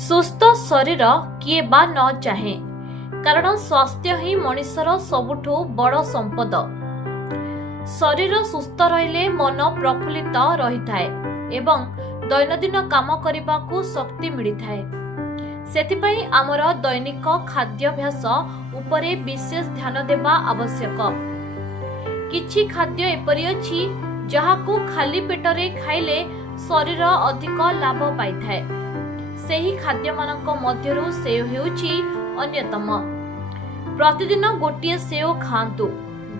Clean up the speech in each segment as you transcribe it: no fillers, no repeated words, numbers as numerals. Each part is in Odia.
ସୁସ୍ଥ ଶରୀର କିଏ ବା ନ ଚାହେଁ, କାରଣ ସ୍ୱାସ୍ଥ୍ୟ ହିଁ ମଣିଷର ସବୁଠୁ ବଡ଼ ସମ୍ପଦ। ଶରୀର ସୁସ୍ଥ ରହିଲେ ମନ ପ୍ରଫୁଲ୍ଲିତ ରହିଥାଏ ଏବଂ ଦୈନନ୍ଦିନ କାମ କରିବାକୁ ଶକ୍ତି ମିଳିଥାଏ। ସେଥିପାଇଁ ଆମର ଦୈନିକ ଖାଦ୍ୟାଭ୍ୟାସ ଉପରେ ବିଶେଷ ଧ୍ୟାନ ଦେବା ଆବଶ୍ୟକ। କିଛି ଖାଦ୍ୟ ଏପରି ଅଛି ଯାହାକୁ ଖାଲି ପେଟରେ ଖାଇଲେ ଶରୀର ଅଧିକ ଲାଭ ପାଇଥାଏ। ସେହି ଖାଦ୍ୟମାନଙ୍କ ମଧ୍ୟରୁ ସେଓ ହେଉଛି ଅନ୍ୟତମ। ପ୍ରତିଦିନ ଗୋଟିଏ ସେଓ ଖାଆନ୍ତୁ,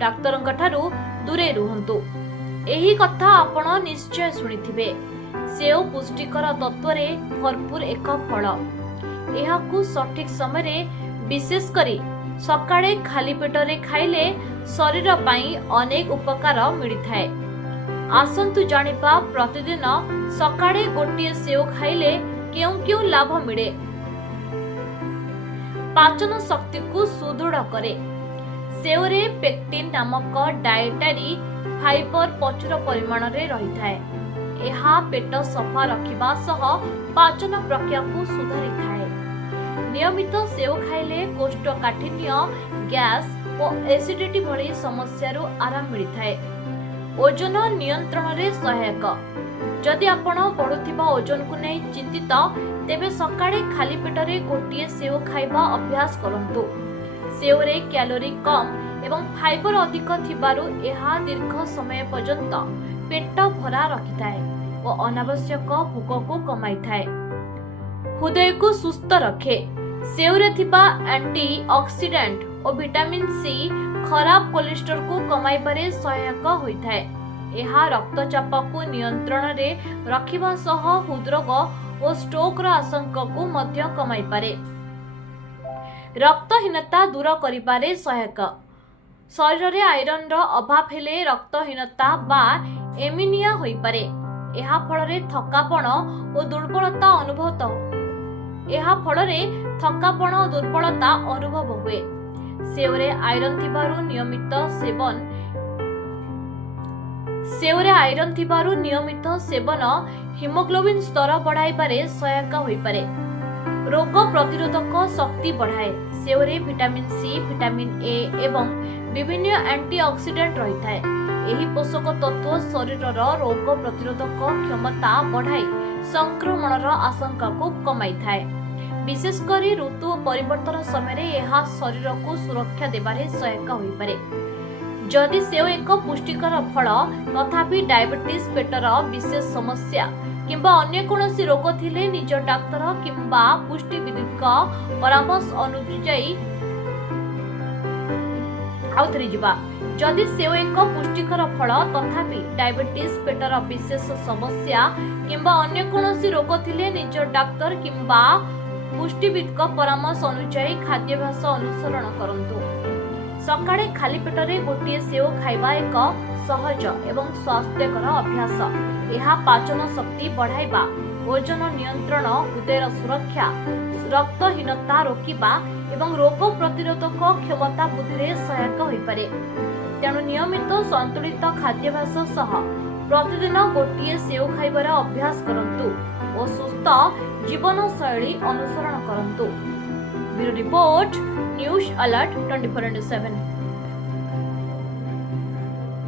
ଡାକ୍ତରଙ୍କ ଠାରୁ ଦୂରେଇ ରୁହନ୍ତୁ। ଏହି କଥା ଆପଣ ନିଶ୍ଚୟ ଶୁଣିଥିବେ। ସେଓ ପୁଷ୍ଟିକର ତତ୍ତ୍ୱରେ ଭରପୁର ଏକ ଫଳ। ଏହାକୁ ସଠିକ ସମୟରେ, ବିଶେଷ କରି ସକାଳେ ଖାଲି ପେଟରେ ଖାଇଲେ ଶରୀର ପାଇଁ ଅନେକ ଉପକାର ମିଳିଥାଏ। ଆସନ୍ତୁ ଜାଣିବା ପ୍ରତିଦିନ ସକାଳେ ଗୋଟିଏ ସେଓ ଖାଇଲେ କେଉଁ କେଉଁ ଲାଭ ମିଳେ। ପାଚନ ଶକ୍ତିକୁ ସୁଦୃଢ଼ କରେ। ସେଓରେ ପେକ୍ଟିନ୍ ନାମକ ଡାଏଟାରୀ ଫାଇବର ପ୍ରଚୁର ପରିମାଣରେ ରହିଥାଏ। ଏହା ପେଟ ସଫା ରଖିବା ସହ ପାଚନ ପ୍ରକ୍ରିୟାକୁ ସୁଧାରିଥାଏ। ନିୟମିତ ସେଓ ଖାଇଲେ କୋଷ୍ଠକାଠିନ୍ୟ, ଗ୍ୟାସ୍ ଓ ଏସିଡିଟି ଭଳି ସମସ୍ୟାରୁ ଆରାମ ମିଳିଥାଏ। ଓଜନ ନିୟନ୍ତ୍ରଣରେ ସହାୟକ। ଯଦି ଆପଣ ବଢୁଥିବା ଓଜନକୁ ନେଇ ଚିନ୍ତିତ, ତେବେ ସକାଳେ ଖାଲି ପେଟରେ ଗୋଟିଏ ସେଓ ଖାଇବା ଅଭ୍ୟାସ କରନ୍ତୁ। ସେଓରେ କ୍ୟାଲୋରି କମ୍ ଏବଂ ଫାଇବର ଅଧିକ ଥିବାରୁ ଏହା ଦୀର୍ଘ ସମୟ ପର୍ଯ୍ୟନ୍ତ ପେଟ ଭରା ରଖିଥାଏ ଓ ଅନାବଶ୍ୟକ ଭୋକକୁ କମାଇଥାଏ। ହୃଦୟକୁ ସୁସ୍ଥ ରଖେ। ସେଓରେ ଥିବା ଆଣ୍ଟି ଅକ୍ସିଡେଣ୍ଟ ଓ ଭିଟାମିନ୍ ସି ଖରାପ କୋଲେଷ୍ଟରଲକୁ କମାଇବାରେ ସହାୟକ ହୋଇଥାଏ। ଏହା ରକ୍ତଚାପକୁ ନିୟନ୍ତ୍ରଣରେ ରଖିବା ସହ ହୃଦରୋଗ ଓ ଷ୍ଟ୍ରୋକର ଆଶଙ୍କାକୁ ମଧ୍ୟ କମାଇପାରେ। ରକ୍ତହୀନତା ଦୂର କରିବାରେ ସହାୟକ। ଶରୀରରେ ଆଇରନର ଅଭାବ ହେଲେ ରକ୍ତହୀନତା ବା ଏମିନିଆ ହୋଇପାରେ। ଏହା ଫଳରେ ଥକାପଣ ଓ ଦୁର୍ବଳତା ଅନୁଭବ ହୁଏ। ସେଓରେ ଆଇରନ୍ ଥିବାରୁ ନିୟମିତ ସେବନ ହିମୋଗ୍ଲୋବିନ୍ ସ୍ତର ବଢାଇବାରେ ସହାୟକ ହୋଇପାରେ। ରୋଗ ପ୍ରତିରୋଧକ ଶକ୍ତି ବଢାଏ। ସେଓରେ ଭିଟାମିନ୍ ସି, ଭିଟାମିନ୍ ଏ ଏବଂ ବିଭିନ୍ନ ଆଣ୍ଟି ଅକ୍ସିଡେଣ୍ଟ ରହିଥାଏ। ଏହି ପୋଷକ ତତ୍ତ୍ୱ ଶରୀରର ରୋଗ ପ୍ରତିରୋଧକ କ୍ଷମତା ବଢାଇ ସଂକ୍ରମଣର ଆଶଙ୍କାକୁ କମାଇଥାଏ। ବିଶେଷ କରି ଋତୁ ପରିବର୍ତ୍ତନ ସମୟରେ ଏହା ଶରୀରକୁ ସୁରକ୍ଷା ଦେବାରେ ସହାୟକ ହୋଇପାରେ। ଯଦି ସେଓ ଏକ ପୁଷ୍ଟିକର ଫଳ, ତଥାପି ଡାଇବେଟିସ୍, ପେଟର ବିଶେଷ ସମସ୍ୟା କିମ୍ବା ଅନ୍ୟ କୌଣସି ରୋଗ ଥିଲେ ନିଜ ଡାକ୍ତର କିମ୍ବା ପୁଷ୍ଟିବିଦଙ୍କ ପରାମର୍ଶ ଅନୁଯାୟୀ ଯଦି ସେଓ ଏକ ପୁଷ୍ଟିକର ଫଳ, ତଥାପି ଡାଇବେଟିସ୍, ପେଟର ବିଶେଷ ସମସ୍ୟା କିମ୍ବା ଅନ୍ୟ କୌଣସି ରୋଗ ଥିଲେ ନିଜ ଡାକ୍ତର କିମ୍ବା ପୁଷ୍ଟିବିଦଙ୍କ ପରାମର୍ଶ ଅନୁଯାୟୀ ଖାଦ୍ୟାଭ୍ୟାସ ଅନୁସରଣ କରନ୍ତୁ। ସକାଳେ ଖାଲି ପେଟରେ ଗୋଟିଏ ସେଓ ଖାଇବା ଏକ ସହଜ ଏବଂ ସ୍ୱାସ୍ଥ୍ୟକର ଅଭ୍ୟାସ। ଏହା ପାଚନ ଶକ୍ତି ବଢାଇବା, ଓଜନ ନିୟନ୍ତ୍ରଣ, ହୃଦୟର ସୁରକ୍ଷା, ରକ୍ତହୀନତା ରୋକିବା ଏବଂ ରୋଗ ପ୍ରତିରୋଧକ କ୍ଷମତା ବୃଦ୍ଧିରେ ସହାୟକ ହୋଇପାରେ। ତେଣୁ ନିୟମିତ ସନ୍ତୁଳିତ ଖାଦ୍ୟାଭ୍ୟାସ ସହ ପ୍ରତିଦିନ ଗୋଟିଏ ସେଓ ଖାଇବାର ଅଭ୍ୟାସ କରନ୍ତୁ ଓ ସୁସ୍ଥ ଜୀବନଶୈଳୀ ଅନୁସରଣ କରନ୍ତୁ। Bureau report, news alert 24/7।